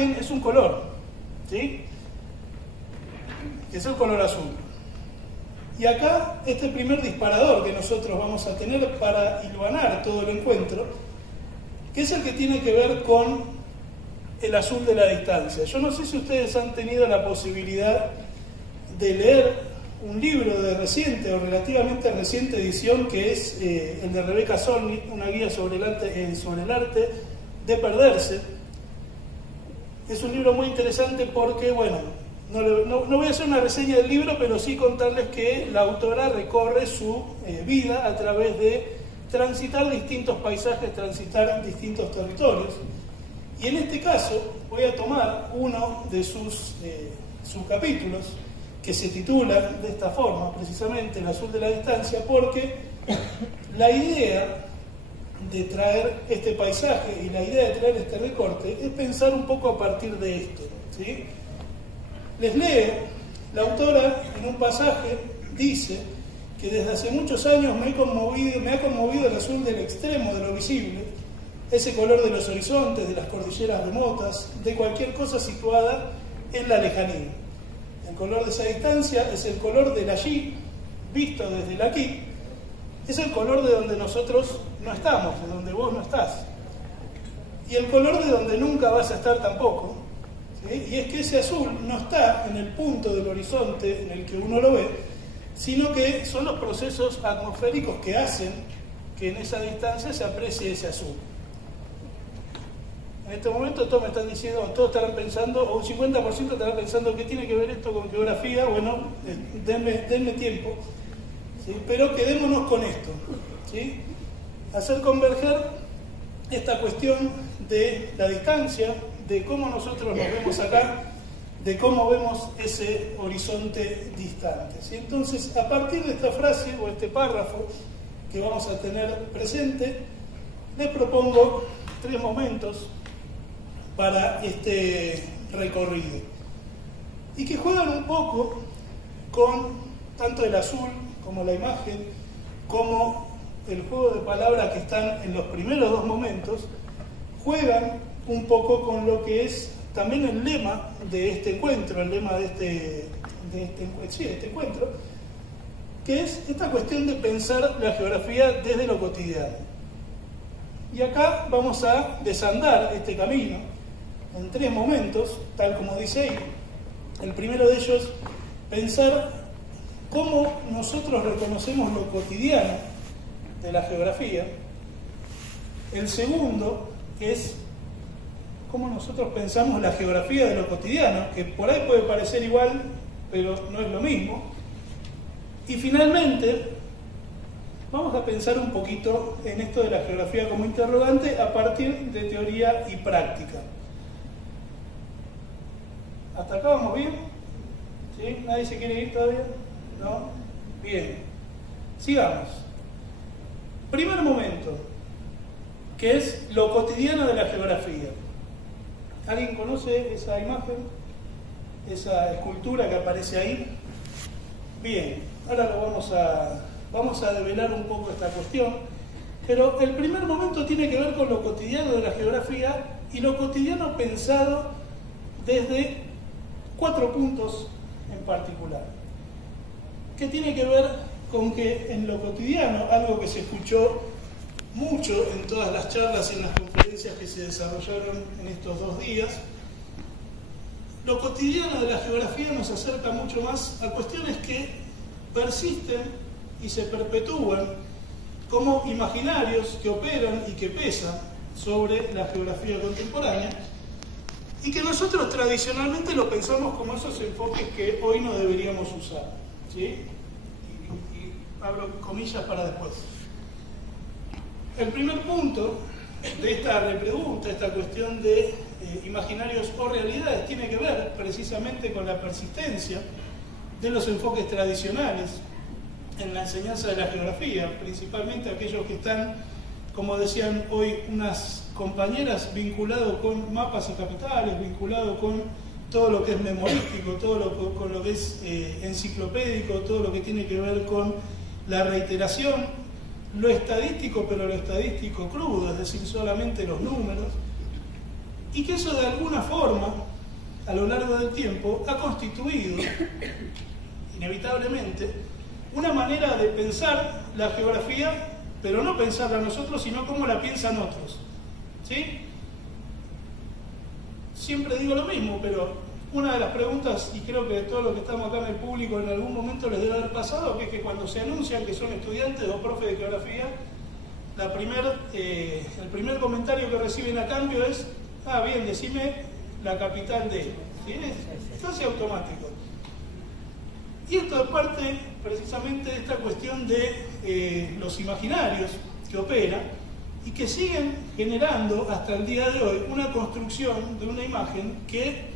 imagen es un color, ¿sí? Es el color azul. Y acá, este primer disparador que nosotros vamos a tener para hilvanar todo el encuentro, que es el que tiene que ver con el azul de la distancia. Yo no sé si ustedes han tenido la posibilidad de leer un libro de reciente o relativamente reciente edición, que es el de Rebecca Solnit, una guía sobre el arte de perderse. Es un libro muy interesante porque, bueno, no voy a hacer una reseña del libro, pero sí contarles que la autora recorre su vida a través de transitar distintos paisajes, transitar distintos territorios. Y en este caso voy a tomar uno de sus subcapítulos, que se titula de esta forma, precisamente El azul de la distancia, porque la idea de traer este paisaje y la idea de traer este recorte es pensar un poco a partir de esto, ¿sí? Les leo, la autora en un pasaje dice que desde hace muchos años me ha conmovido el azul del extremo de lo visible, ese color de los horizontes, de las cordilleras remotas, de cualquier cosa situada en la lejanía. El color de esa distancia es el color del allí, visto desde el aquí, es el color de donde nosotros no estamos, de donde vos no estás. Y el color de donde nunca vas a estar tampoco, ¿sí? Y es que ese azul no está en el punto del horizonte en el que uno lo ve, sino que son los procesos atmosféricos que hacen que en esa distancia se aprecie ese azul. En este momento todos me están diciendo, todos estarán pensando, o un 50% estarán pensando, ¿qué tiene que ver esto con geografía? Bueno, denme tiempo, ¿sí? Pero quedémonos con esto, ¿sí? Hacer converger esta cuestión de la distancia, de cómo nosotros nos vemos acá, de cómo vemos ese horizonte distante, ¿sí? Entonces, a partir de esta frase o este párrafo que vamos a tener presente, les propongo 3 momentos para este recorrido y que juegan un poco con tanto el azul como la imagen, como el juego de palabras que están en los primeros 2 momentos, juegan un poco con lo que es también el lema de este encuentro, el lema de este encuentro, que es esta cuestión de pensar la geografía desde lo cotidiano. Y acá vamos a desandar este camino en 3 momentos, tal como dice ahí. El primero de ellos, pensar cómo nosotros reconocemos lo cotidiano de la geografía. El segundo es cómo nosotros pensamos la geografía de lo cotidiano, que por ahí puede parecer igual, pero no es lo mismo. Y finalmente, vamos a pensar un poquito en esto de la geografía como interrogante a partir de teoría y práctica. ¿Hasta acá vamos bien? ¿Sí? ¿Nadie se quiere ir todavía? ¿No? Bien. Sigamos. Primer momento, que es lo cotidiano de la geografía. ¿Alguien conoce esa imagen? Esa escultura que aparece ahí. Bien, ahora vamos a develar un poco esta cuestión, pero el primer momento tiene que ver con lo cotidiano de la geografía y lo cotidiano pensado desde 4 puntos en particular, que tiene que ver con que en lo cotidiano, algo que se escuchó mucho en todas las charlas y en las conferencias que se desarrollaron en estos 2 días, lo cotidiano de la geografía nos acerca mucho más a cuestiones que persisten y se perpetúan como imaginarios que operan y que pesan sobre la geografía contemporánea y que nosotros tradicionalmente lo pensamos como esos enfoques que hoy no deberíamos usar, ¿sí? Y abro comillas para después. El primer punto de esta repregunta, esta cuestión de imaginarios o realidades, tiene que ver precisamente con la persistencia de los enfoques tradicionales en la enseñanza de la geografía, principalmente aquellos que están, como decían hoy unas compañeras, vinculados con mapas y capitales, vinculados con todo lo que es memorístico, con lo que es enciclopédico, todo lo que tiene que ver con la reiteración, lo estadístico, pero lo estadístico crudo, es decir, solamente los números. y que eso de alguna forma, a lo largo del tiempo, ha constituido, inevitablemente, una manera de pensar la geografía, pero no pensarla nosotros, sino como la piensan otros. ¿Sí? Siempre digo lo mismo, pero una de las preguntas, y creo que todos los que estamos acá en el público en algún momento les debe haber pasado, que es que cuando se anuncian que son estudiantes o profes de geografía, el primer comentario que reciben a cambio es: ah, bien, decime la capital de... ¿Sí? Es casi automático. Y esto es parte precisamente de esta cuestión de los imaginarios que operan y que siguen generando hasta el día de hoy una construcción de una imagen que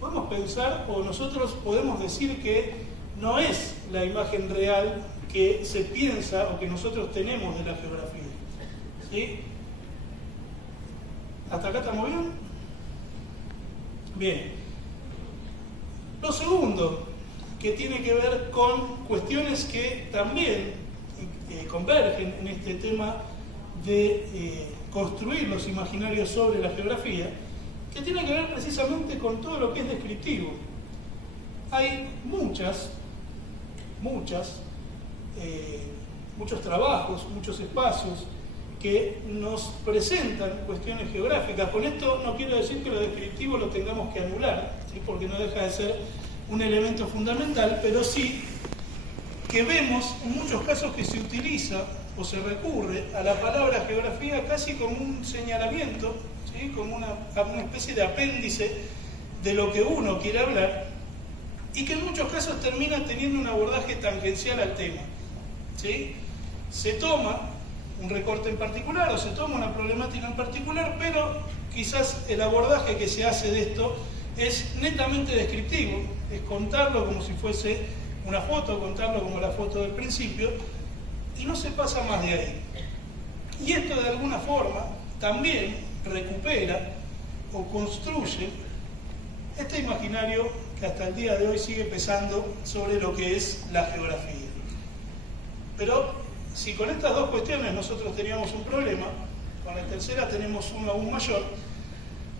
podemos pensar, o nosotros podemos decir que no es la imagen real que se piensa o que nosotros tenemos de la geografía. ¿Sí? ¿Hasta acá estamos bien? Bien. Lo segundo, que tiene que ver con cuestiones que también convergen en este tema de construir los imaginarios sobre la geografía, que tiene que ver precisamente con todo lo que es descriptivo. Hay muchos trabajos, muchos espacios que nos presentan cuestiones geográficas. Con esto no quiero decir que lo descriptivo lo tengamos que anular, ¿sí? Porque no deja de ser un elemento fundamental, pero sí que vemos en muchos casos que se utiliza o se recurre a la palabra geografía casi como un señalamiento, ¿sí? Como una especie de apéndice de lo que uno quiere hablar, y que en muchos casos termina teniendo un abordaje tangencial al tema. ¿Sí? Se toma un recorte en particular o se toma una problemática en particular, pero quizás el abordaje que se hace de esto es netamente descriptivo, es contarlo como si fuese una foto, contarlo como la foto del principio, y no se pasa más de ahí. Y esto de alguna forma también recupera o construye este imaginario que hasta el día de hoy sigue pesando sobre lo que es la geografía. Pero si con estas dos cuestiones nosotros teníamos un problema, con la tercera tenemos uno aún mayor,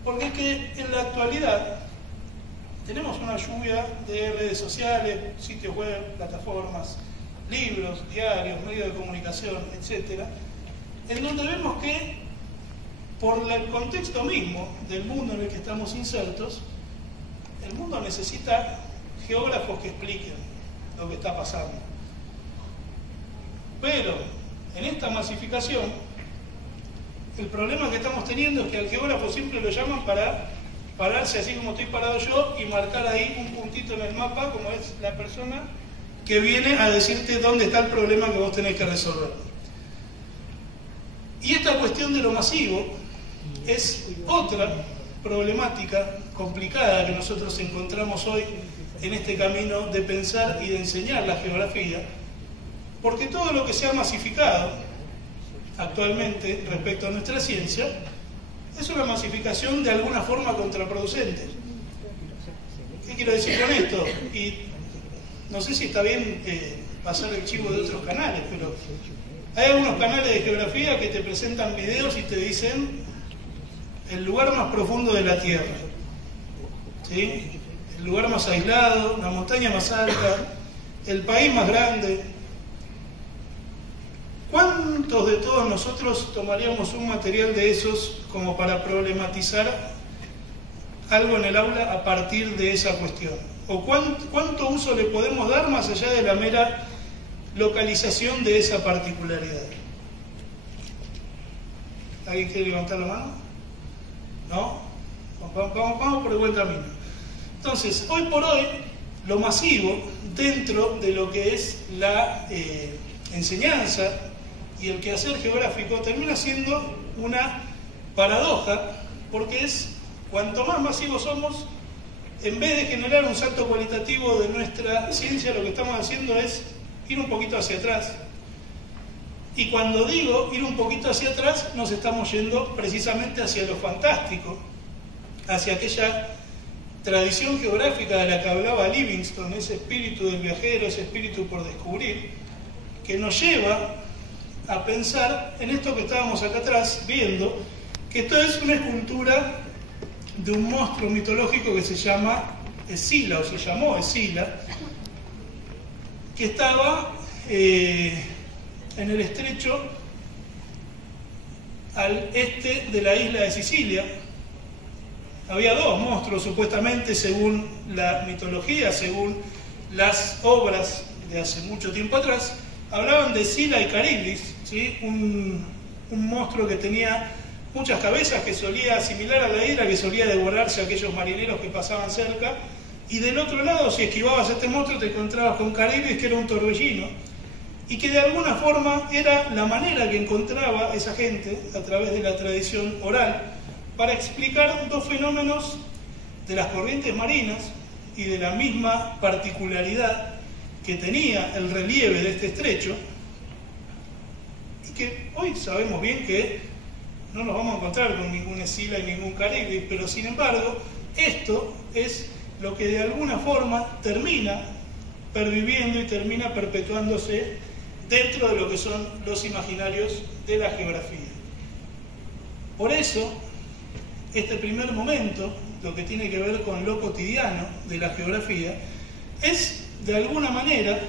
porque es que en la actualidad tenemos una lluvia de redes sociales, sitios web, plataformas, libros, diarios, medios de comunicación, etc., en donde vemos que por el contexto mismo del mundo en el que estamos insertos, el mundo necesita geógrafos que expliquen lo que está pasando. Pero en esta masificación, el problema que estamos teniendo es que al geógrafo siempre lo llaman para pararse así como estoy parado yo y marcar ahí un puntito en el mapa, como es la persona que viene a decirte dónde está el problema que vos tenés que resolver. Y esta cuestión de lo masivo es otra problemática complicada que nosotros encontramos hoy en este camino de pensar y de enseñar la geografía, porque todo lo que se ha masificado actualmente respecto a nuestra ciencia es una masificación de alguna forma contraproducente. ¿Qué quiero decir con esto? Y no sé si está bien pasar el chivo de otros canales, pero hay algunos canales de geografía que te presentan videos y te dicen el lugar más profundo de la Tierra, ¿sí? El lugar más aislado, la montaña más alta, el país más grande. ¿Cuántos de todos nosotros tomaríamos un material de esos como para problematizar algo en el aula a partir de esa cuestión? ¿O cuánto uso le podemos dar más allá de la mera localización de esa particularidad? ¿Alguien quiere levantar la mano? ¿No? Vamos por el buen camino. Entonces, hoy por hoy, lo masivo dentro de lo que es la enseñanza y el quehacer geográfico termina siendo una paradoja, porque es cuanto más masivos somos, en vez de generar un salto cualitativo de nuestra ciencia, lo que estamos haciendo es ir un poquito hacia atrás. Y cuando digo ir un poquito hacia atrás, nos estamos yendo precisamente hacia lo fantástico, hacia aquella tradición geográfica de la que hablaba Livingstone, ese espíritu del viajero, ese espíritu por descubrir, que nos lleva a pensar en esto que estábamos acá atrás viendo, que esto es una escultura de un monstruo mitológico que se llama Escila, o se llamó Escila, que estaba en el estrecho al este de la isla de Sicilia. Había dos monstruos, supuestamente, según la mitología, según las obras de hace mucho tiempo atrás, hablaban de Escila y Caribdis, ¿sí? Un monstruo que tenía muchas cabezas, que solía, similar a la hidra, que solía devorarse a aquellos marineros que pasaban cerca, y del otro lado, si esquivabas a este monstruo, te encontrabas con Caribdis, que era un torbellino, y que de alguna forma era la manera que encontraba esa gente, a través de la tradición oral, para explicar dos fenómenos de las corrientes marinas y de la misma particularidad que tenía el relieve de este estrecho, y que hoy sabemos bien que no nos vamos a encontrar con ningún Escila y ningún Caribdis, pero sin embargo, esto es lo que de alguna forma termina perviviendo y termina perpetuándose dentro de lo que son los imaginarios de la geografía. Por eso, este primer momento, lo que tiene que ver con lo cotidiano de la geografía, es de alguna manera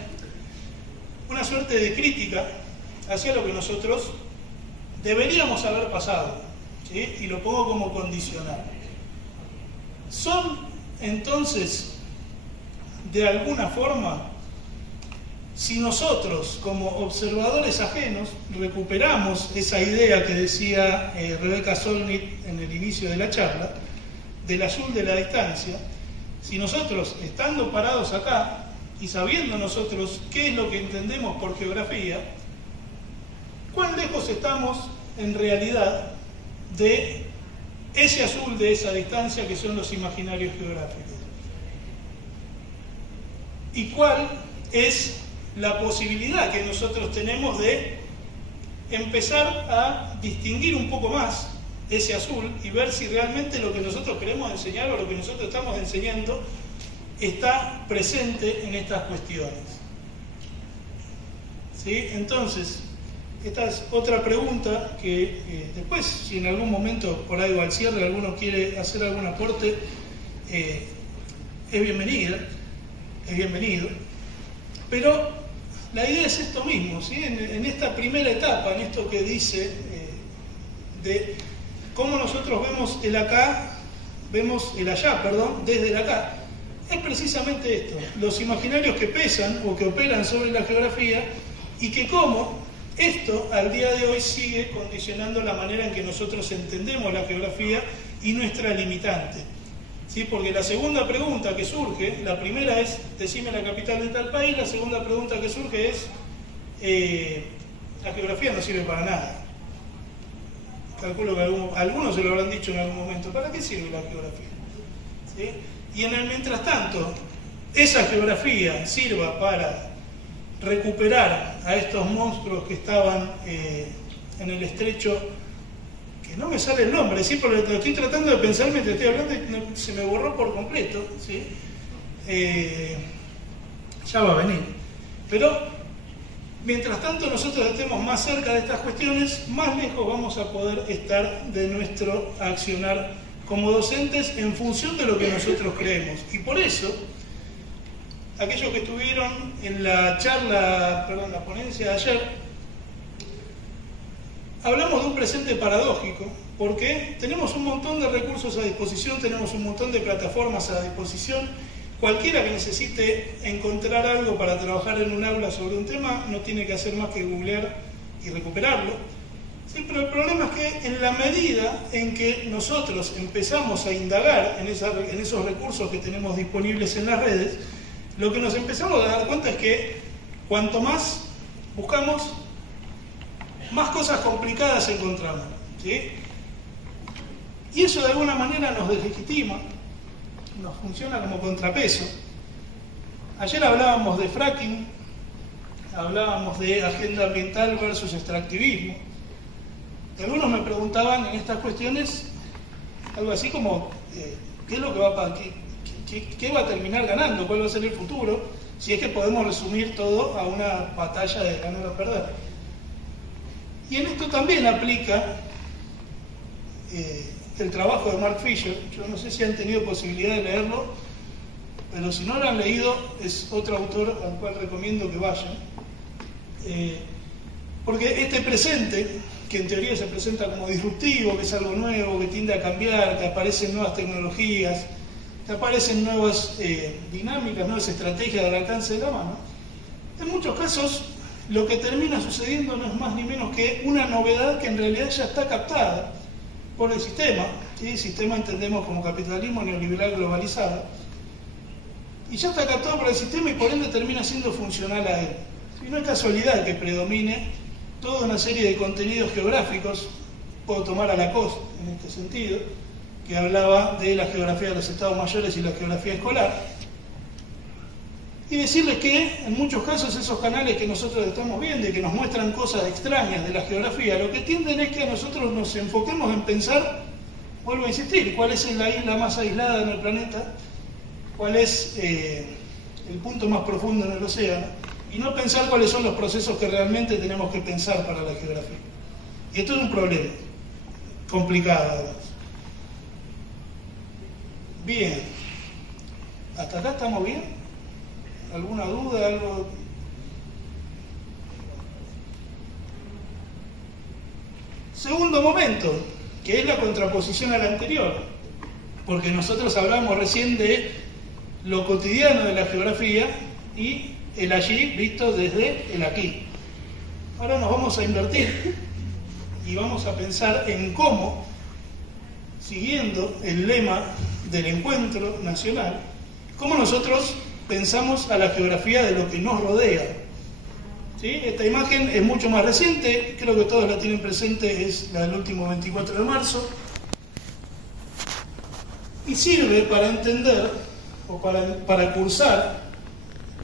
una suerte de crítica hacia lo que nosotros deberíamos haber pasado, ¿sí? Y lo pongo como condicional. Son entonces, de alguna forma, si nosotros como observadores ajenos recuperamos esa idea que decía Rebecca Solnit en el inicio de la charla, del azul de la distancia, si nosotros, estando parados acá y sabiendo nosotros qué es lo que entendemos por geografía, ¿cuán lejos estamos en realidad de ese azul de esa distancia que son los imaginarios geográficos? ¿Y cuál es la posibilidad que nosotros tenemos de empezar a distinguir un poco más ese azul y ver si realmente lo que nosotros queremos enseñar o lo que nosotros estamos enseñando está presente en estas cuestiones? ¿Sí? Entonces, esta es otra pregunta que después, si en algún momento, por ahí o al cierre, alguno quiere hacer algún aporte, es bienvenido. Pero la idea es esto mismo, ¿sí? En esta primera etapa, en esto que dice de cómo nosotros vemos el acá, vemos el allá, perdón, desde el acá, es precisamente esto, los imaginarios que pesan o que operan sobre la geografía y que cómo esto al día de hoy sigue condicionando la manera en que nosotros entendemos la geografía y nuestra limitante. ¿Sí? Porque la segunda pregunta que surge, la primera es, decime la capital de tal país, la segunda pregunta que surge es, la geografía no sirve para nada. Calculo que algunos se lo habrán dicho en algún momento, ¿para qué sirve la geografía? ¿Sí? Y en el mientras tanto, esa geografía sirva para recuperar a estos monstruos que estaban en el estrecho, que no me sale el nombre, ¿sí? Porque lo estoy tratando de pensar mientras estoy hablando y se me borró por completo, ¿sí? Ya va a venir. Pero mientras tanto nosotros estemos más cerca de estas cuestiones, más lejos vamos a poder estar de nuestro accionar como docentes en función de lo que nosotros creemos. Y por eso, aquellos que estuvieron en la charla, perdón, la ponencia de ayer, hablamos de un presente paradójico, porque tenemos un montón de recursos a disposición, tenemos un montón de plataformas a disposición. Cualquiera que necesite encontrar algo para trabajar en un aula sobre un tema no tiene que hacer más que googlear y recuperarlo. Sí, pero el problema es que en la medida en que nosotros empezamos a indagar en esos recursos que tenemos disponibles en las redes, lo que nos empezamos a dar cuenta es que cuanto más buscamos, más cosas complicadas encontramos, ¿sí? Y eso de alguna manera nos deslegitima, nos funciona como contrapeso. Ayer hablábamos de fracking, hablábamos de agenda ambiental versus extractivismo. Y algunos me preguntaban en estas cuestiones algo así como ¿qué es lo que qué va a terminar ganando? ¿Cuál va a ser el futuro? Si es que podemos resumir todo a una batalla de ganar o perder. Y en esto también aplica el trabajo de Mark Fisher. Yo no sé si han tenido posibilidad de leerlo, pero si no lo han leído, es otro autor al cual recomiendo que vayan. Porque este presente, que en teoría se presenta como disruptivo, que es algo nuevo, que tiende a cambiar, que aparecen nuevas tecnologías, que aparecen nuevas dinámicas, nuevas estrategias al alcance de la mano, en muchos casos lo que termina sucediendo no es más ni menos que una novedad que en realidad ya está captada por el sistema. ¿Sí? El sistema entendemos como capitalismo neoliberal globalizado, y ya está captado por el sistema y por ende termina siendo funcional a él. Y no es casualidad que predomine toda una serie de contenidos geográficos. Puedo tomar a Lacoste en este sentido, que hablaba de la geografía de los estados mayores y la geografía escolar, y decirles que en muchos casos esos canales que nosotros estamos viendo y que nos muestran cosas extrañas de la geografía, lo que tienden es que a nosotros nos enfoquemos en pensar, vuelvo a insistir, cuál es la isla más aislada en el planeta, cuál es el punto más profundo en el océano, y no pensar cuáles son los procesos que realmente tenemos que pensar para la geografía. Y esto es un problema complicado además. Bien, ¿hasta acá estamos bien? ¿Alguna duda? ¿Algo? Segundo momento, que es la contraposición al anterior, porque nosotros hablamos recién de lo cotidiano de la geografía y el allí visto desde el aquí. Ahora nos vamos a invertir y vamos a pensar en cómo, siguiendo el lema del encuentro nacional, cómo nosotros pensamos a la geografía de lo que nos rodea. ¿Sí? Esta imagen es mucho más reciente, creo que todos la tienen presente, es la del último 24 de marzo, y sirve para entender o para cursar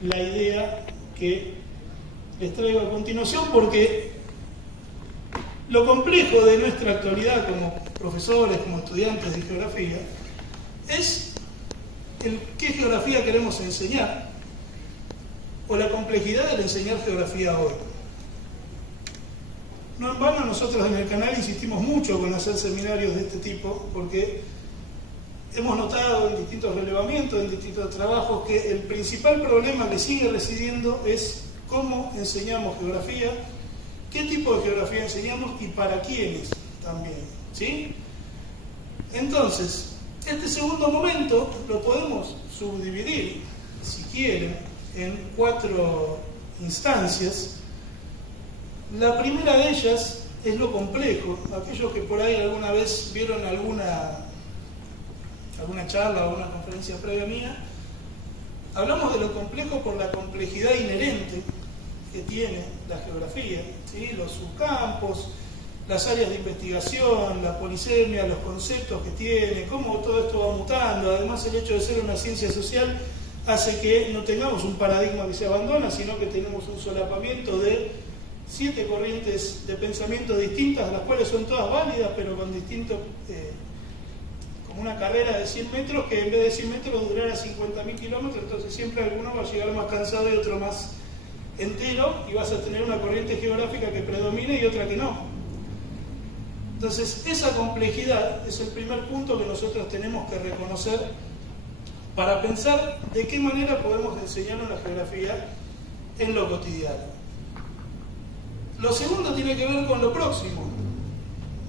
la idea que les traigo a continuación, porque lo complejo de nuestra actualidad como profesores, como estudiantes de geografía, es qué geografía queremos enseñar, o la complejidad del enseñar geografía hoy. No en vano nosotros en el canal insistimos mucho con hacer seminarios de este tipo, porque hemos notado en distintos relevamientos, en distintos trabajos, que el principal problema que sigue residiendo es cómo enseñamos geografía, qué tipo de geografía enseñamos y para quiénes también. ¿Sí? Entonces, este segundo momento lo podemos subdividir, si quieren, en 4 instancias. La primera de ellas es lo complejo. Aquellos que por ahí alguna vez vieron alguna charla o una conferencia previa mía, hablamos de lo complejo por la complejidad inherente que tiene la geografía, ¿sí? Los subcampos, las áreas de investigación, la polisemia, los conceptos que tiene, cómo todo esto va mutando. Además, el hecho de ser una ciencia social hace que no tengamos un paradigma que se abandona, sino que tenemos un solapamiento de 7 corrientes de pensamiento distintas, las cuales son todas válidas, pero con distintos, como una carrera de 100 metros, que en vez de 100 metros durara 50.000 kilómetros, entonces siempre alguno va a llegar más cansado y otro más entero, y vas a tener una corriente geográfica que predomine y otra que no. Entonces, esa complejidad es el primer punto que nosotros tenemos que reconocer para pensar de qué manera podemos enseñar la geografía en lo cotidiano. Lo segundo tiene que ver con lo próximo,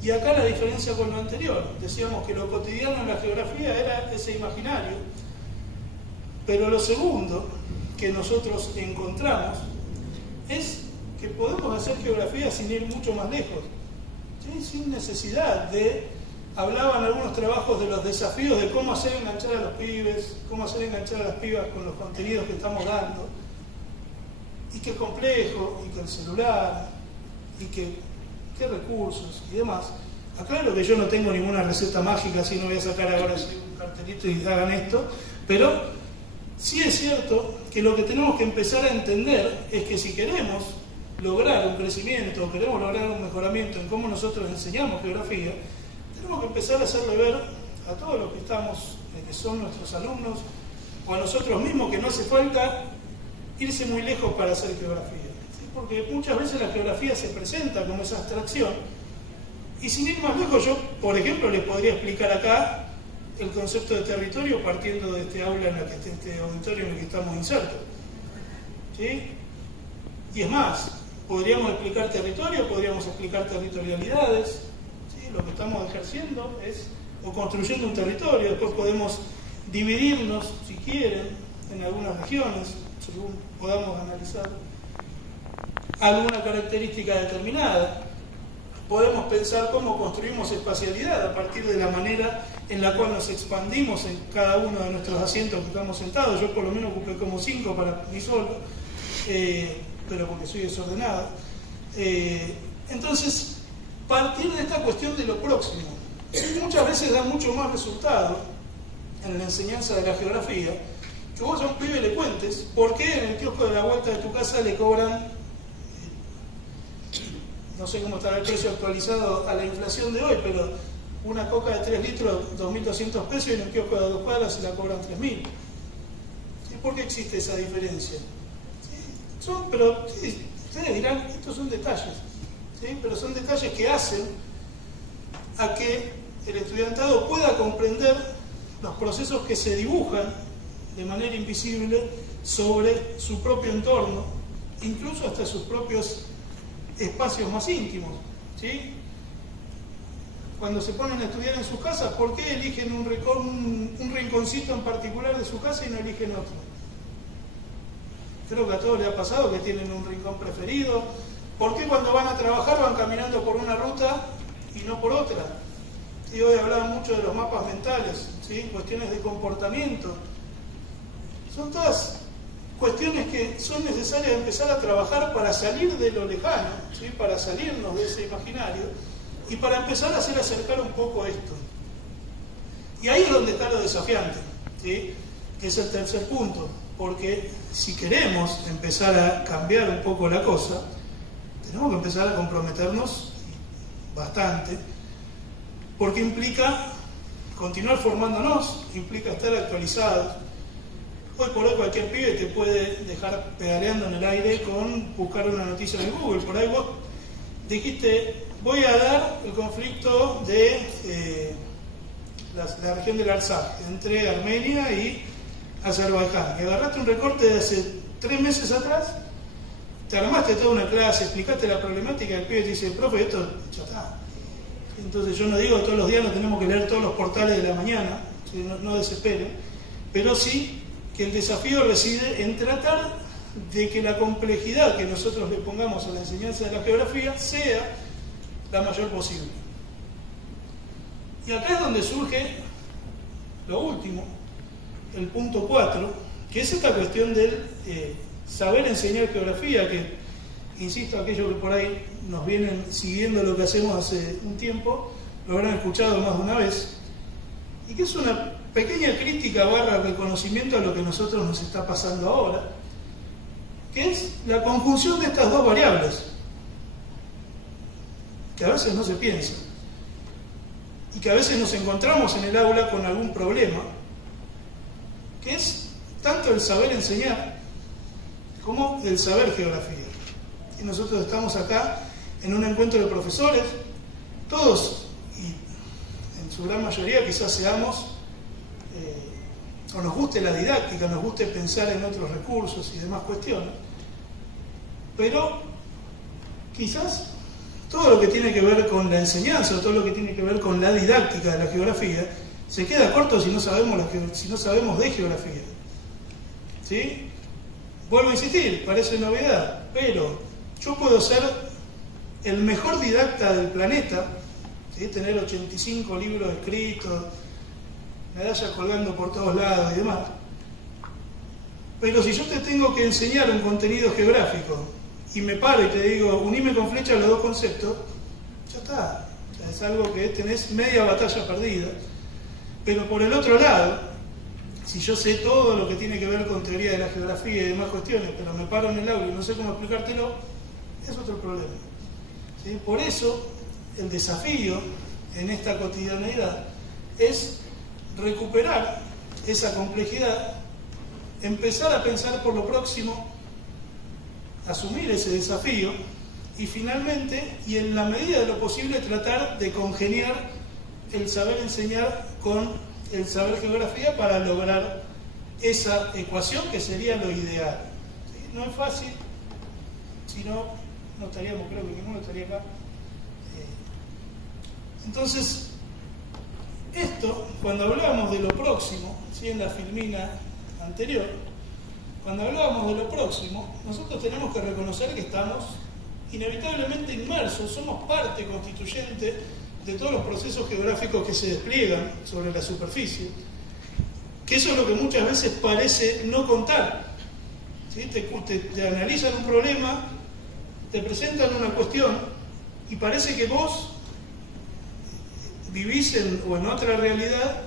y acá la diferencia con lo anterior. Decíamos que lo cotidiano en la geografía era ese imaginario, pero lo segundo que nosotros encontramos es que podemos hacer geografía sin ir mucho más lejos, ¿sí? Sin necesidad de... Hablaban algunos trabajos de los desafíos de cómo hacer enganchar a los pibes, cómo hacer enganchar a las pibas con los contenidos que estamos dando, y que es complejo, y que el celular, y que qué recursos y demás. Aclaro que yo no tengo ninguna receta mágica, así no voy a sacar ahora un cartelito y hagan esto, pero sí es cierto que lo que tenemos que empezar a entender es que si queremos lograr un crecimiento, queremos lograr un mejoramiento en cómo nosotros enseñamos geografía, tenemos que empezar a hacerle ver a todos los que estamos, que son nuestros alumnos, o a nosotros mismos, que no hace falta irse muy lejos para hacer geografía. ¿Sí? Porque muchas veces la geografía se presenta como esa abstracción, Y sin ir más lejos, yo, por ejemplo, les podría explicar acá el concepto de territorio partiendo de este aula en la que este auditorio en el que estamos insertos. ¿Sí? Y es más, podríamos explicar territorio, podríamos explicar territorialidades. ¿Sí? Lo que estamos ejerciendo es, o construyendo un territorio, después podemos dividirnos, si quieren, en algunas regiones, según podamos analizar alguna característica determinada. Podemos pensar cómo construimos espacialidad a partir de la manera en la cual nos expandimos en cada uno de nuestros asientos que estamos sentados. Yo por lo menos ocupé como 5 para mí solo, pero porque soy desordenado. Entonces, partir de esta cuestión de lo próximo, muchas veces da mucho más resultado en la enseñanza de la geografía que vos a un pibe le cuentes por qué en el kiosco de la vuelta de tu casa le cobran, no sé cómo estará el precio actualizado a la inflación de hoy, pero una coca de 3 litros, 2.200 pesos, y en el kiosco de 2 cuadras se la cobran 3.000. ¿Sí? ¿Por qué existe esa diferencia? ¿Sí? Pero sí, ustedes dirán, estos son detalles, ¿sí? Pero son detalles que hacen a que el estudiantado pueda comprender los procesos que se dibujan de manera invisible sobre su propio entorno, incluso hasta sus propios espacios más íntimos. ¿Sí? Cuando se ponen a estudiar en sus casas, ¿por qué eligen un rinconcito en particular de su casa y no eligen otro? Creo que a todos les ha pasado que tienen un rincón preferido. ¿Por qué cuando van a trabajar van caminando por una ruta y no por otra? Y hoy hablaban mucho de los mapas mentales, ¿sí? Cuestiones de comportamiento. Son todas cuestiones que son necesarias empezar a trabajar para salir de lo lejano, ¿sí? Para salirnos de ese imaginario y para empezar a hacer acercar un poco esto. Y ahí es donde está lo desafiante, ¿sí? Que es el tercer punto, porque si queremos empezar a cambiar un poco la cosa, tenemos que empezar a comprometernos bastante, porque implica continuar formándonos, implica estar actualizados. Hoy por hoy cualquier pibe te puede dejar pedaleando en el aire con buscar una noticia en Google. Por ahí vos dijiste, voy a dar el conflicto de la región del Arsaj, entre Armenia y Azerbaiyán. Y agarraste un recorte de hace 3 meses atrás, te armaste toda una clase, explicaste la problemática, y el pibe te dice, profe, esto ya está. Entonces yo no digo que todos los días no tenemos que leer todos los portales de la mañana, ¿sí? No desesperen, pero sí que el desafío reside en tratar de que la complejidad que nosotros le pongamos a la enseñanza de la geografía sea la mayor posible. Y acá es donde surge lo último, el punto 4, que es esta cuestión del saber enseñar geografía, que, insisto, aquellos que por ahí nos vienen siguiendo lo que hacemos hace un tiempo, lo habrán escuchado más de una vez, y que es una pequeña crítica / reconocimiento a lo que a nosotros nos está pasando ahora, que es la conjunción de estas dos variables, que a veces no se piensa, y que a veces nos encontramos en el aula con algún problema, que es tanto el saber enseñar como el saber geografía. Y nosotros estamos acá en un encuentro de profesores, todos, y en su gran mayoría quizás seamos, o nos guste la didáctica, nos guste pensar en otros recursos y demás cuestiones, pero quizás todo lo que tiene que ver con la enseñanza, o todo lo que tiene que ver con la didáctica de la geografía, se queda corto si no sabemos de geografía. ¿Sí? Vuelvo a insistir, parece novedad, pero yo puedo ser el mejor didacta del planeta, ¿sí? Tener 85 libros escritos, medallas colgando por todos lados y demás, pero si yo te tengo que enseñar un contenido geográfico y me paro y te digo, unime con flecha los dos conceptos, ya está. O sea, es algo que tenés media batalla perdida. Pero por el otro lado, si yo sé todo lo que tiene que ver con teoría de la geografía y demás cuestiones, pero me paro en el aula y no sé cómo explicártelo, es otro problema. ¿Sí? Por eso, el desafío en esta cotidianeidad es recuperar esa complejidad, empezar a pensar por lo próximo, asumir ese desafío y finalmente, y en la medida de lo posible, tratar de congeniar el saber enseñar con el saber geografía para lograr esa ecuación que sería lo ideal. ¿Sí? No es fácil, si no, no estaríamos, creo que ninguno estaría acá. Entonces, esto, cuando hablábamos de lo próximo, ¿sí? En la filmina anterior, cuando hablábamos de lo próximo, nosotros tenemos que reconocer que estamos inevitablemente inmersos, somos parte constituyente de todos los procesos geográficos que se despliegan sobre la superficie, que eso es lo que muchas veces parece no contar. ¿Sí? Te analizan un problema, te presentan una cuestión y parece que vos vivís en otra realidad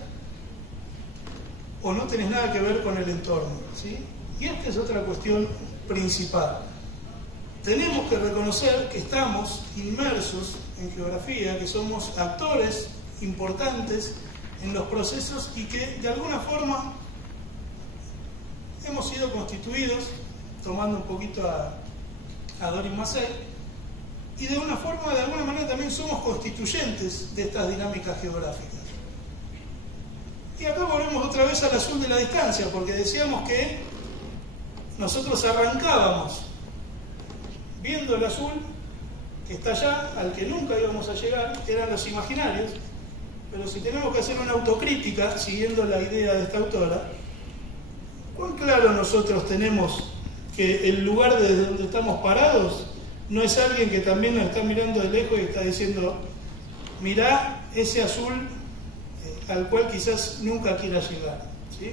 o no tenés nada que ver con el entorno. ¿Sí? Y esta es otra cuestión principal. Tenemos que reconocer que estamos inmersos en geografía, que somos actores importantes en los procesos y que de alguna forma hemos sido constituidos, tomando un poquito a Doris Massey, y de alguna manera también somos constituyentes de estas dinámicas geográficas. Y acá volvemos otra vez al azul de la distancia, porque decíamos que nosotros arrancábamos viendo el azul que está allá, al que nunca íbamos a llegar, que eran los imaginarios, pero si tenemos que hacer una autocrítica, siguiendo la idea de esta autora, ¿cuán claro nosotros tenemos que el lugar desde donde estamos parados no es alguien que también nos está mirando de lejos y está diciendo, mirá ese azul al cual quizás nunca quiera llegar? ¿Sí?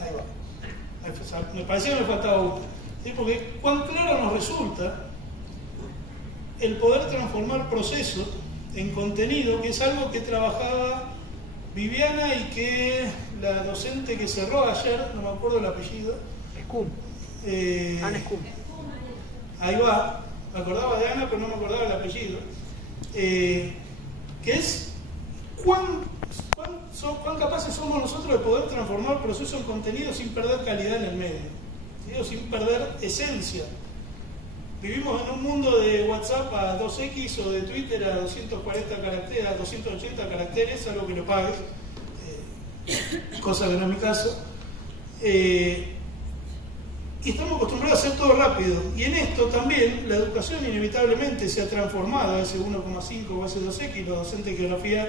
Ahí va. Me parecía que me faltaba uno. ¿Sí? Porque cuán claro nos resulta el poder transformar procesos en contenido, que es algo que trabajaba Viviana y que la docente que cerró ayer, no me acuerdo el apellido. Escum. Ana Escum. Ahí va, me acordaba de Ana, pero no me acordaba el apellido. Que es cuán capaces somos nosotros de poder transformar procesos en contenido sin perder calidad en el medio, ¿sí? O sin perder esencia. Vivimos en un mundo de WhatsApp a 2X o de Twitter a 240 caracteres, a 280 caracteres, algo que lo pagues, cosa que no es mi caso. Y estamos acostumbrados a hacer todo rápido. Y en esto también la educación inevitablemente se ha transformado a ese 1,5 o a ese 2X. Los docentes de geografía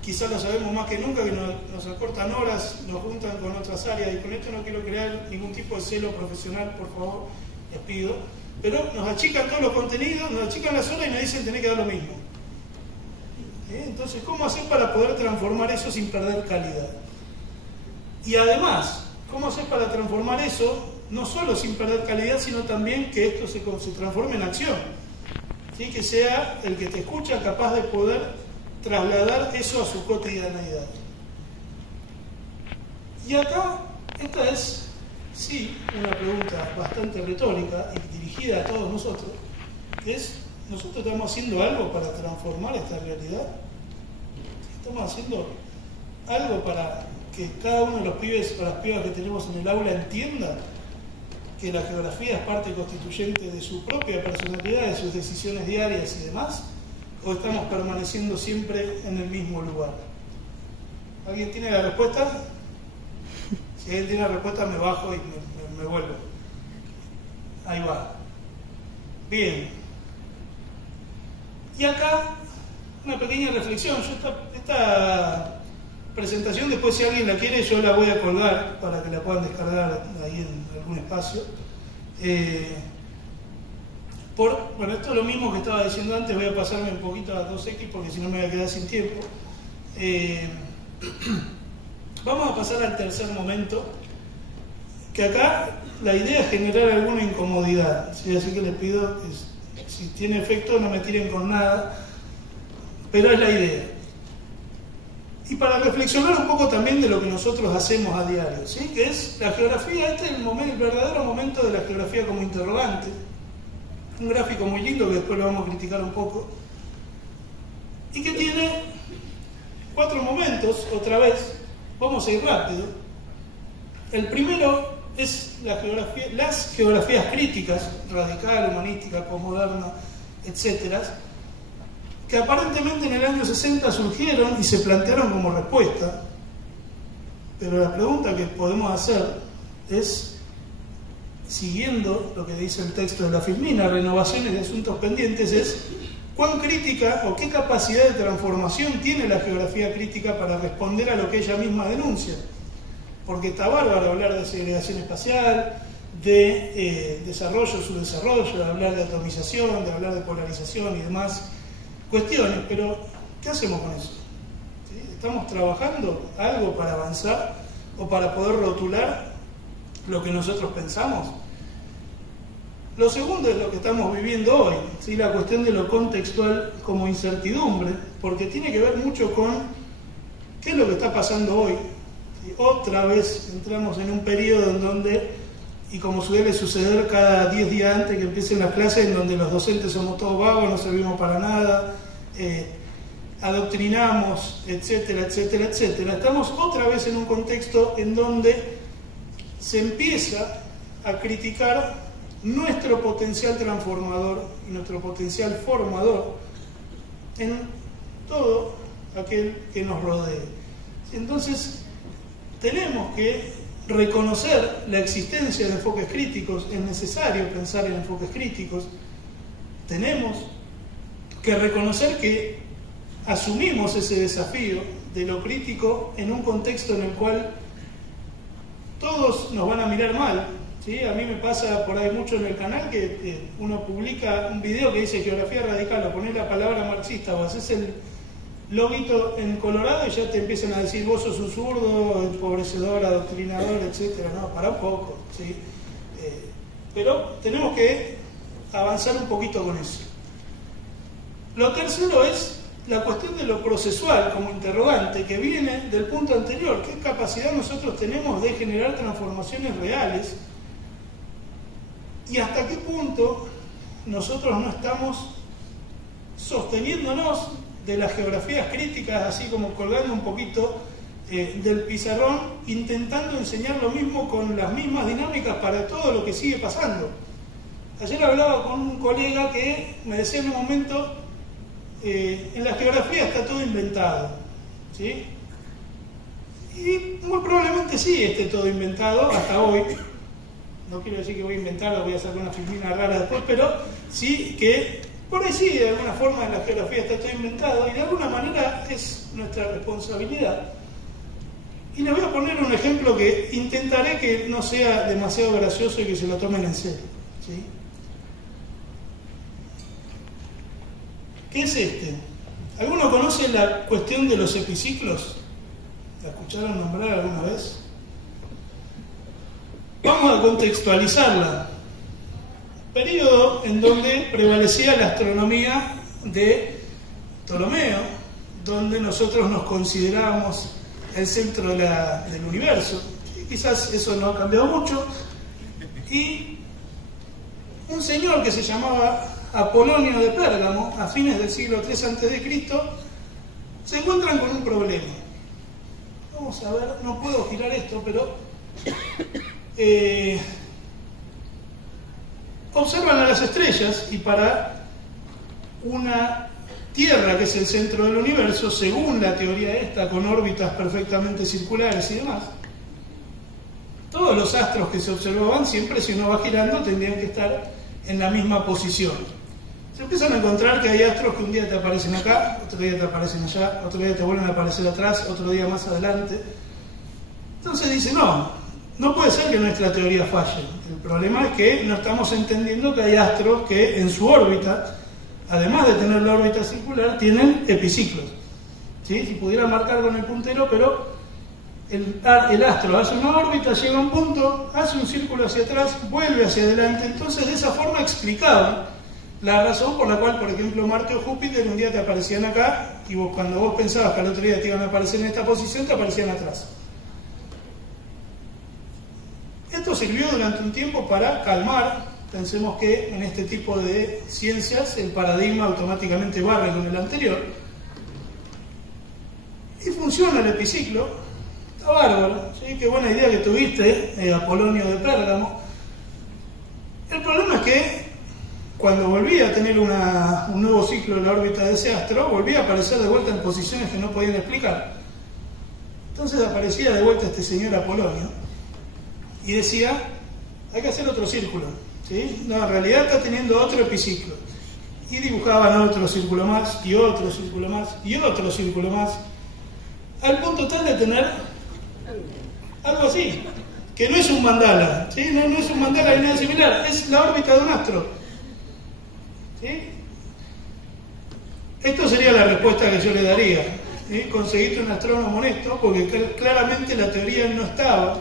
quizás lo sabemos más que nunca, que nos acortan horas, nos juntan con otras áreas, y con esto no quiero crear ningún tipo de celo profesional, por favor, les pido. Pero nos achican todos los contenidos, nos achican las horas y nos dicen tenés que dar lo mismo. Entonces, ¿cómo hacer para poder transformar eso sin perder calidad? Y además, ¿cómo hacer para transformar eso, no solo sin perder calidad, sino también que esto se transforme en acción? ¿Sí? Que sea el que te escucha capaz de poder trasladar eso a su cotidianeidad. Y acá, esta es, sí, una pregunta bastante retórica y dirigida a todos nosotros, que es, ¿nosotros estamos haciendo algo para transformar esta realidad? ¿Estamos haciendo algo para que cada uno de los pibes o las pibas que tenemos en el aula entienda que la geografía es parte constituyente de su propia personalidad, de sus decisiones diarias y demás? ¿O estamos permaneciendo siempre en el mismo lugar? ¿Alguien tiene la respuesta? Si alguien tiene la respuesta, me bajo y me vuelvo. Ahí va. Bien. Y acá, una pequeña reflexión. Yo esta presentación, después si alguien la quiere, yo la voy a colgar para que la puedan descargar ahí en algún espacio. Bueno, esto es lo mismo que estaba diciendo antes, voy a pasarme un poquito a 2X porque si no me voy a quedar sin tiempo. Vamos a pasar al tercer momento, que acá la idea es generar alguna incomodidad, ¿sí? Así que les pido que si tiene efecto no me tiren con nada, pero es la idea. Y para reflexionar un poco también de lo que nosotros hacemos a diario, ¿sí? Que es la geografía, este es el verdadero momento de la geografía como interrogante. Un gráfico muy lindo que después lo vamos a criticar un poco, y que tiene 4 momentos, otra vez, vamos a ir rápido. El primero es las geografías críticas, radical, humanística, posmoderna, etc., que aparentemente en el año 60 surgieron y se plantearon como respuesta, pero la pregunta que podemos hacer es, siguiendo lo que dice el texto de la Filmina, Renovaciones de Asuntos Pendientes, es cuán crítica o qué capacidad de transformación tiene la geografía crítica para responder a lo que ella misma denuncia. Porque está bárbaro hablar de segregación espacial, de desarrollo, subdesarrollo, de hablar de atomización, de hablar de polarización y demás cuestiones, pero ¿qué hacemos con eso? ¿Sí? ¿Estamos trabajando algo para avanzar o para poder rotular lo que nosotros pensamos? Lo segundo es lo que estamos viviendo hoy, ¿sí? La cuestión de lo contextual como incertidumbre, porque tiene que ver mucho con qué es lo que está pasando hoy. ¿Sí? Otra vez entramos en un periodo en donde, y como suele suceder cada 10 días antes que empiecen las clases, en donde los docentes somos todos vagos, no servimos para nada, adoctrinamos, etcétera, etcétera, etcétera. Estamos otra vez en un contexto en donde se empieza a criticar nuestro potencial transformador y nuestro potencial formador en todo aquel que nos rodee. Entonces, tenemos que reconocer la existencia de enfoques críticos, es necesario pensar en enfoques críticos, tenemos que reconocer que asumimos ese desafío de lo crítico en un contexto en el cual todos nos van a mirar mal, ¿sí? A mí me pasa por ahí mucho en el canal que uno publica un video que dice geografía radical, o poner la palabra marxista o haces el loguito en colorado y ya te empiezan a decir vos sos un zurdo, empobrecedor, adoctrinador, etcétera. No, para un poco, ¿sí? Pero tenemos que avanzar un poquito con eso. Lo tercero es la cuestión de lo procesual como interrogante, que viene del punto anterior. ¿Qué capacidad nosotros tenemos de generar transformaciones reales? Y hasta qué punto nosotros no estamos sosteniéndonos de las geografías críticas, así como colgando un poquito del pizarrón, intentando enseñar lo mismo con las mismas dinámicas para todo lo que sigue pasando. Ayer hablaba con un colega que me decía en un momento, en la geografía está todo inventado, ¿sí? Y muy probablemente sí esté todo inventado hasta hoy. No quiero decir que voy a inventar o voy a sacar una filmina rara después, pero sí que por ahí sí, de alguna forma en la geografía está todo inventado y de alguna manera es nuestra responsabilidad. Y les voy a poner un ejemplo que intentaré que no sea demasiado gracioso y que se lo tomen en serio, ¿sí? ¿Qué es este? ¿Alguno conoce la cuestión de los epiciclos? ¿La escucharon nombrar alguna vez? Vamos a contextualizarla. Periodo en donde prevalecía la astronomía de Ptolomeo, donde nosotros nos considerábamos el centro del universo. Y quizás eso no ha cambiado mucho. Y un señor que se llamaba Apolonio de Pérgamo, a fines del siglo III a.C., se encuentran con un problema. Vamos a ver, no puedo girar esto, pero observan a las estrellas y para una Tierra que es el centro del universo, según la teoría esta, con órbitas perfectamente circulares y demás, todos los astros que se observaban siempre, si uno va girando, tendrían que estar en la misma posición. Se empiezan a encontrar que hay astros que un día te aparecen acá, otro día te aparecen allá, otro día te vuelven a aparecer atrás, otro día más adelante. Entonces dice, no puede ser que nuestra teoría falle. El problema es que no estamos entendiendo que hay astros que en su órbita, además de tener la órbita circular, tienen epiciclos. ¿Sí? Si pudiera marcar con el puntero, pero el astro hace una órbita, llega a un punto, hace un círculo hacia atrás, vuelve hacia adelante. Entonces de esa forma explicaba la razón por la cual, por ejemplo, Marte o Júpiter un día te aparecían acá y cuando vos pensabas que al otro día te iban a aparecer en esta posición, te aparecían atrás. Esto sirvió durante un tiempo para calmar. Pensemos que en este tipo de ciencias el paradigma automáticamente barre con el anterior. Y funciona el epiciclo. Está Está bárbaro, ¿sí? Qué buena idea que tuviste, Apolonio de Pérgamo. El problema es que cuando volvía a tener un nuevo ciclo en la órbita de ese astro, volvía a aparecer de vuelta en posiciones que no podían explicar. Entonces aparecía de vuelta este señor Apolonio y decía, hay que hacer otro círculo, ¿sí? No, en realidad está teniendo otro epiciclo. Y dibujaban otro círculo más, y otro círculo más, y otro círculo más, al punto tal de tener algo así, que no es un mandala, ¿sí? No es un mandala ni nada similar, es la órbita de un astro, ¿sí? Esto sería la respuesta que yo le daría, ¿sí? Conseguiste un astrónomo honesto, porque claramente la teoría no estaba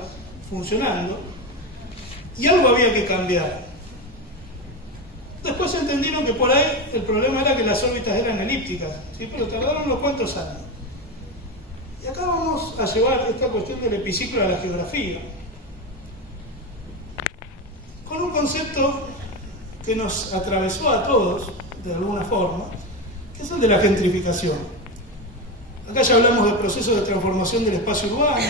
funcionando, y algo había que cambiar. Después entendieron que por ahí el problema era que las órbitas eran elípticas, ¿sí? Pero tardaron unos cuantos años. Y acá vamos a llevar esta cuestión del epiciclo a la geografía, con un concepto que nos atravesó a todos, de alguna forma, que es el de la gentrificación. Acá ya hablamos del proceso de transformación del espacio urbano,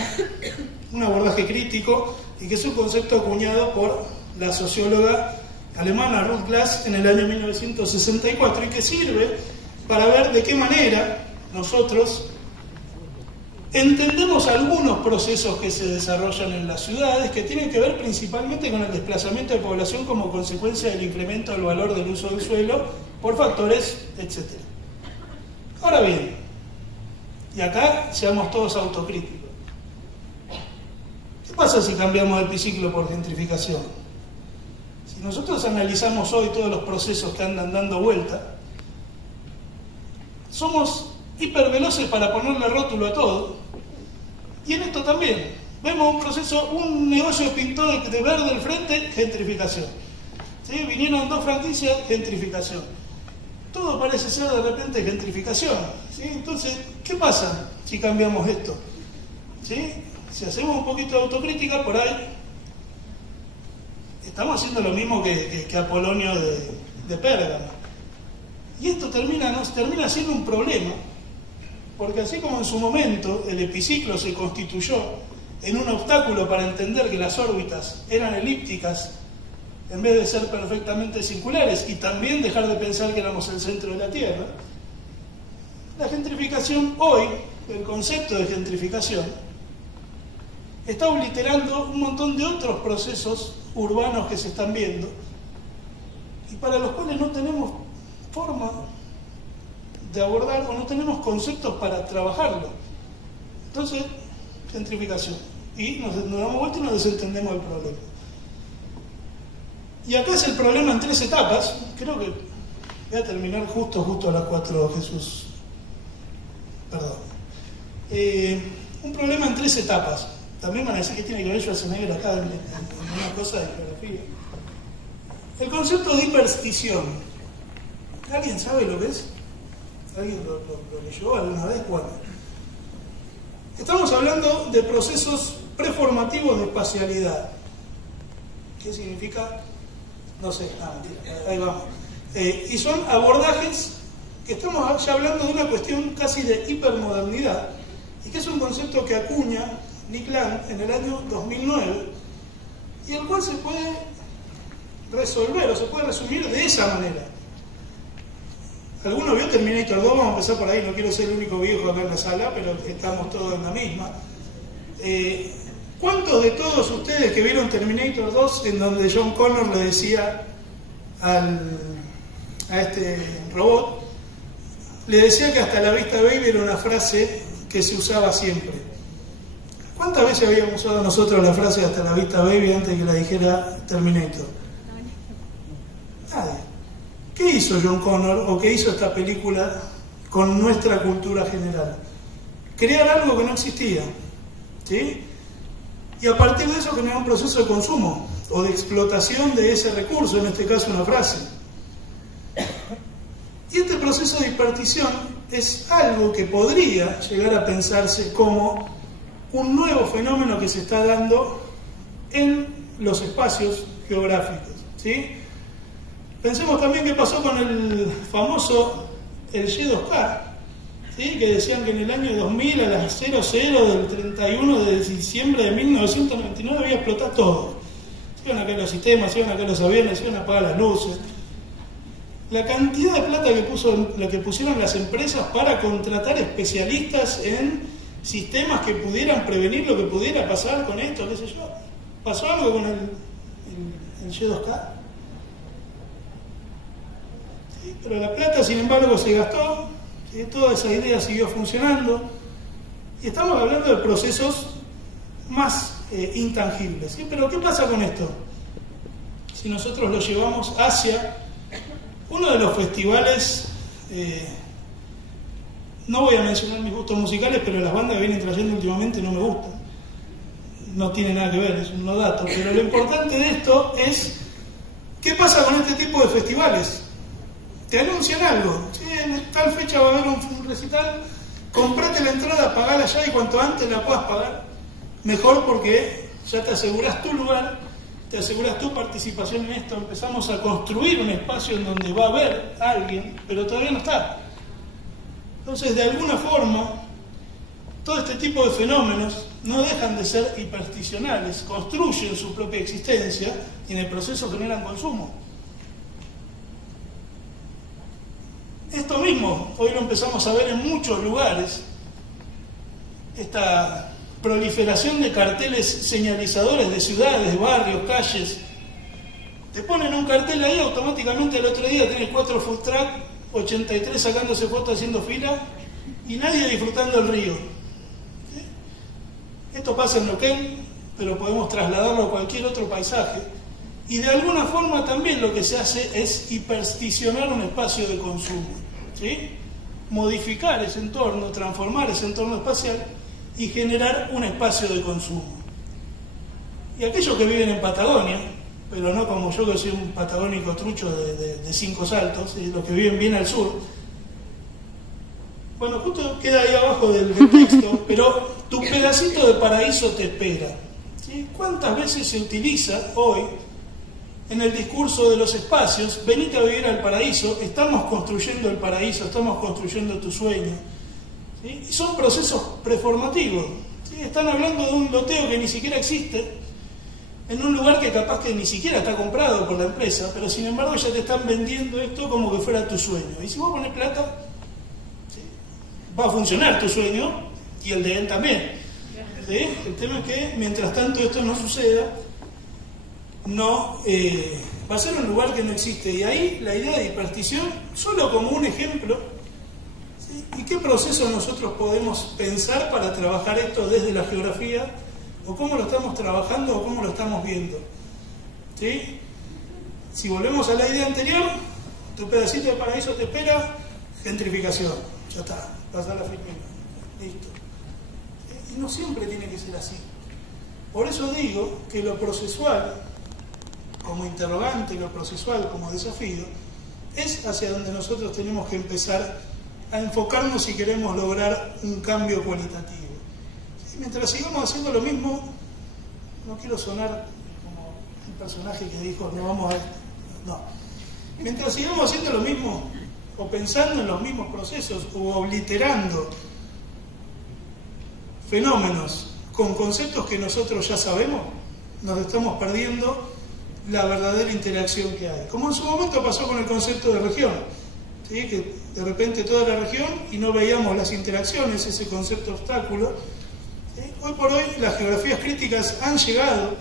un abordaje crítico, y que es un concepto acuñado por la socióloga alemana Ruth Glass en el año 1964 y que sirve para ver de qué manera nosotros entendemos algunos procesos que se desarrollan en las ciudades que tienen que ver principalmente con el desplazamiento de población como consecuencia del incremento del valor del uso del suelo por factores, etc. Ahora bien, y acá seamos todos autocríticos, ¿qué pasa si cambiamos el epiciclo por gentrificación? Si nosotros analizamos hoy todos los procesos que andan dando vuelta, somos hiperveloces para ponerle rótulo a todo, y en esto también. Vemos un proceso, un negocio pintó de verde al frente, gentrificación. ¿Sí? Vinieron 2 franquicias, gentrificación. Todo parece ser de repente gentrificación. ¿Sí? Entonces, ¿qué pasa si cambiamos esto? ¿Sí? Si hacemos un poquito de autocrítica, por ahí estamos haciendo lo mismo que Apolonio de Pérgamo. Y esto termina siendo un problema, porque así como en su momento el epiciclo se constituyó en un obstáculo para entender que las órbitas eran elípticas en vez de ser perfectamente circulares y también dejar de pensar que éramos el centro de la Tierra, la gentrificación hoy, el concepto de gentrificación, está obliterando un montón de otros procesos urbanos que se están viendo y para los cuales no tenemos forma de abordar o no tenemos conceptos para trabajarlo. Entonces, gentrificación. Y nos damos vuelta y nos desentendemos del problema. Y acá es el problema en 3 etapas. Creo que voy a terminar justo a las 4, Jesús. Perdón. Un problema en 3 etapas. También van a decir que tiene que ver Schwarzenegger acá en una cosa de geografía. El concepto de hiperstición. ¿Alguien sabe lo que es? ¿Alguien lo leyó alguna vez? Bueno. Estamos hablando de procesos preformativos de espacialidad. ¿Qué significa? No sé. Mentira. Ahí vamos. Y son abordajes que estamos ya hablando de una cuestión casi de hipermodernidad y que es un concepto que acuña Nick Land en el año 2009 y el cual se puede resolver o se puede resumir de esa manera. ¿Alguno vio Terminator 2? Vamos a empezar por ahí, no quiero ser el único viejo acá en la sala, pero estamos todos en la misma. ¿Cuántos de todos ustedes que vieron Terminator 2 en donde John Connor le decía a este robot, le decía que hasta la vista baby era una frase que se usaba siempre? ¿Cuántas veces habíamos usado nosotros la frase hasta la vista baby antes de que la dijera Terminator? Nadie. ¿Qué hizo John Connor o qué hizo esta película con nuestra cultura general? Crear algo que no existía, ¿sí? Y a partir de eso generar un proceso de consumo o de explotación de ese recurso, en este caso una frase. Y este proceso de hiperstición es algo que podría llegar a pensarse como un nuevo fenómeno que se está dando en los espacios geográficos, ¿sí? Pensemos también qué pasó con el famoso el Y2K, ¿sí? Que decían que en el año 2000 a las 00 del 31 de diciembre de 1999 había explotado todo. Se iban a caer los sistemas, se iban a caer los aviones, se iban a apagar las luces. La cantidad de plata que pusieron las empresas para contratar especialistas en sistemas que pudieran prevenir lo que pudiera pasar con esto, qué sé yo. ¿Pasó algo con el Y2K? ¿Sí? Pero la plata, sin embargo, se gastó, ¿sí? Toda esa idea siguió funcionando, y estamos hablando de procesos más intangibles, ¿sí? Pero ¿qué pasa con esto? Si nosotros lo llevamos hacia uno de los festivales, no voy a mencionar mis gustos musicales, pero las bandas que vienen trayendo últimamente no me gustan. No tiene nada que ver, es un no dato. Pero lo importante de esto es, ¿qué pasa con este tipo de festivales? Te anuncian algo. ¿Sí? En tal fecha va a haber un recital, comprate la entrada, pagala ya, y cuanto antes la puedas pagar, mejor, porque ya te aseguras tu lugar, te aseguras tu participación en esto. Empezamos a construir un espacio en donde va a haber alguien, pero todavía no está. Entonces, de alguna forma, todo este tipo de fenómenos no dejan de ser hipersticionales, construyen su propia existencia y en el proceso generan consumo. Esto mismo hoy lo empezamos a ver en muchos lugares, esta proliferación de carteles señalizadores de ciudades, de barrios, calles. Te ponen un cartel ahí, automáticamente el otro día tenés 4 food truck, 83 sacándose fotos haciendo fila y nadie disfrutando el río. ¿Sí? Esto pasa en Neuquén, pero podemos trasladarlo a cualquier otro paisaje. Y de alguna forma también lo que se hace es hipersticionar un espacio de consumo, ¿sí? Modificar ese entorno, transformar ese entorno espacial y generar un espacio de consumo. Y aquellos que viven en Patagonia, pero no como yo, que soy un patagónico trucho de 5 saltos, ¿sí? Los que viven bien al sur, bueno, justo queda ahí abajo del texto, pero tu pedacito de paraíso te espera, ¿sí? ¿Cuántas veces se utiliza hoy en el discurso de los espacios? Venite a vivir al paraíso, estamos construyendo el paraíso, estamos construyendo tu sueño, ¿sí? Y son procesos preformativos, ¿sí? Están hablando de un loteo que ni siquiera existe, en un lugar que capaz que ni siquiera está comprado por la empresa, pero sin embargo ya te están vendiendo esto como que fuera tu sueño. Y si vos pones plata, ¿sí? Va a funcionar tu sueño y el de él también, ¿sí? El tema es que mientras tanto esto no suceda, no va a ser un lugar que no existe. Y ahí la idea de hiperstición, solo como un ejemplo, ¿sí? ¿Y qué proceso nosotros podemos pensar para trabajar esto desde la geografía? ¿O cómo lo estamos trabajando o cómo lo estamos viendo? ¿Sí? Si volvemos a la idea anterior, tu pedacito de paraíso te espera, gentrificación. Ya está, pasar la Filipina. Listo. ¿Sí? Y no siempre tiene que ser así. Por eso digo que lo procesual como interrogante y lo procesual como desafío es hacia donde nosotros tenemos que empezar a enfocarnos si queremos lograr un cambio cualitativo. Mientras sigamos haciendo lo mismo, no quiero sonar como un personaje que dijo no vamos a... no, mientras sigamos haciendo lo mismo o pensando en los mismos procesos o obliterando fenómenos con conceptos que nosotros ya sabemos, nos estamos perdiendo la verdadera interacción que hay, como en su momento pasó con el concepto de región, ¿sí? Que de repente toda la región y no veíamos las interacciones, ese concepto obstáculo. Hoy por hoy las geografías críticas han llegado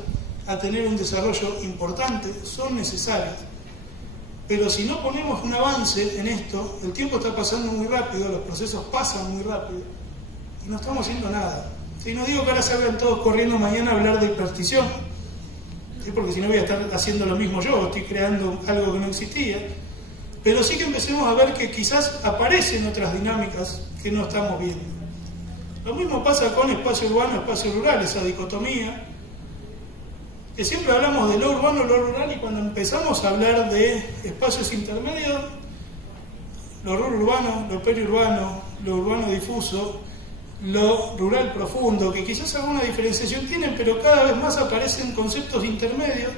a tener un desarrollo importante, son necesarias, pero si no ponemos un avance en esto, el tiempo está pasando muy rápido, los procesos pasan muy rápido y no estamos haciendo nada. ¿Sí? No digo que ahora salgan todos corriendo mañana a hablar de hiperstición, ¿sí? Porque si no voy a estar haciendo lo mismo yo, estoy creando algo que no existía, pero sí que empecemos a ver que quizás aparecen otras dinámicas que no estamos viendo. Lo mismo pasa con espacio urbano, espacio rural, esa dicotomía, que siempre hablamos de lo urbano, lo rural, y cuando empezamos a hablar de espacios intermedios, lo rural urbano, lo periurbano, lo urbano difuso, lo rural profundo, que quizás alguna diferenciación tienen, pero cada vez más aparecen conceptos intermedios,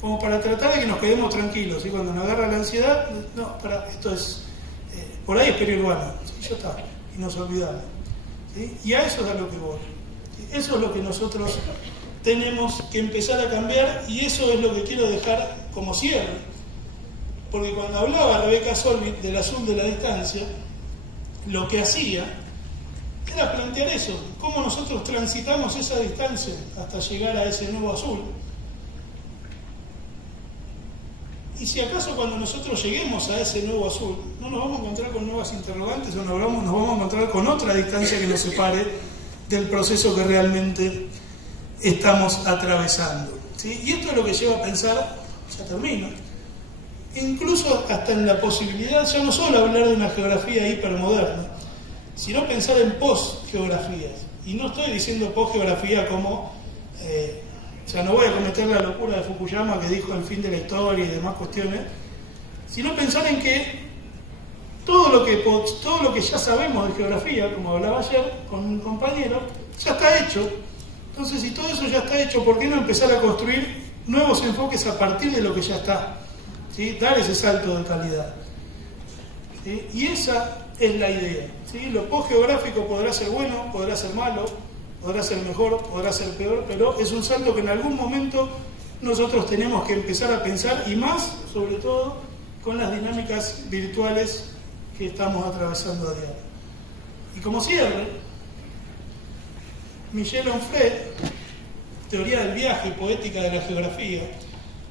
como para tratar de que nos quedemos tranquilos, y cuando nos agarra la ansiedad, no, esto es, por ahí es periurbano, ¿sí? Ya está. y nos olvidamos. ¿Sí? Y a eso es a lo que voy. ¿Sí? Eso es lo que nosotros tenemos que empezar a cambiar y eso es lo que quiero dejar como cierre. Porque cuando hablaba Rebeca Solvit del azul de la distancia, lo que hacía era plantear eso, cómo nosotros transitamos esa distancia hasta llegar a ese nuevo azul. Y si acaso cuando nosotros lleguemos a ese nuevo azul, no nos vamos a encontrar con nuevas interrogantes o nos vamos a encontrar con otra distancia que nos separe del proceso que realmente estamos atravesando. ¿Sí? Y esto es lo que lleva a pensar, ya termino, incluso hasta en la posibilidad, ya no solo hablar de una geografía hipermoderna, sino pensar en posgeografías. Y no estoy diciendo posgeografía como, o sea, no voy a cometer la locura de Fukuyama que dijo el fin de la historia y demás cuestiones, sino pensar en que todo lo que ya sabemos de geografía, como hablaba ayer con un compañero, ya está hecho. Entonces, si todo eso ya está hecho, ¿por qué no empezar a construir nuevos enfoques a partir de lo que ya está? ¿Sí? Dar ese salto de calidad. ¿Sí? Y esa es la idea. ¿Sí? Lo posgeográfico podrá ser bueno, podrá ser malo, podrá ser mejor, podrá ser peor, pero es un salto que en algún momento nosotros tenemos que empezar a pensar, y más, sobre todo, con las dinámicas virtuales que estamos atravesando a diario. Y como cierre, Michel Onfray, Teoría del viaje y poética de la geografía,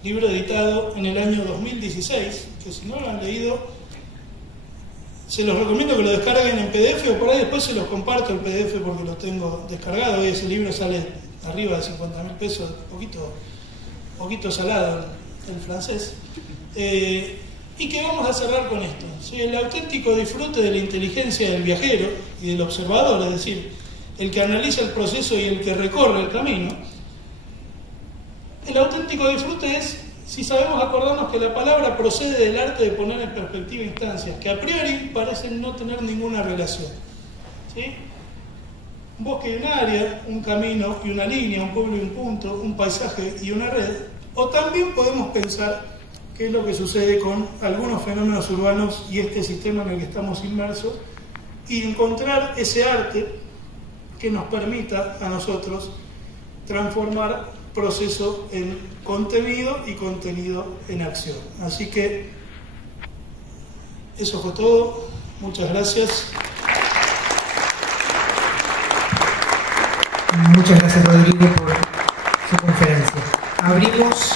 libro editado en el año 2016, que si no lo han leído, se los recomiendo que lo descarguen en PDF o por ahí después se los comparto el PDF porque lo tengo descargado. Hoy ese libro sale arriba de 50.000 pesos, poquito salado el francés. Y que vamos a cerrar con esto. ¿Sí? El auténtico disfrute de la inteligencia del viajero y del observador, es decir, el que analiza el proceso y el que recorre el camino. El auténtico disfrute es si sabemos acordarnos que la palabra procede del arte de poner en perspectiva instancias que a priori parecen no tener ninguna relación. ¿Sí? Un bosque y un área, un camino y una línea, un pueblo y un punto, un paisaje y una red. O también podemos pensar qué es lo que sucede con algunos fenómenos urbanos y este sistema en el que estamos inmersos y encontrar ese arte que nos permita a nosotros transformar proceso en contenido y contenido en acción. Así que eso fue todo. Muchas gracias. Muchas gracias, Rodrigo, por su conferencia. Abrimos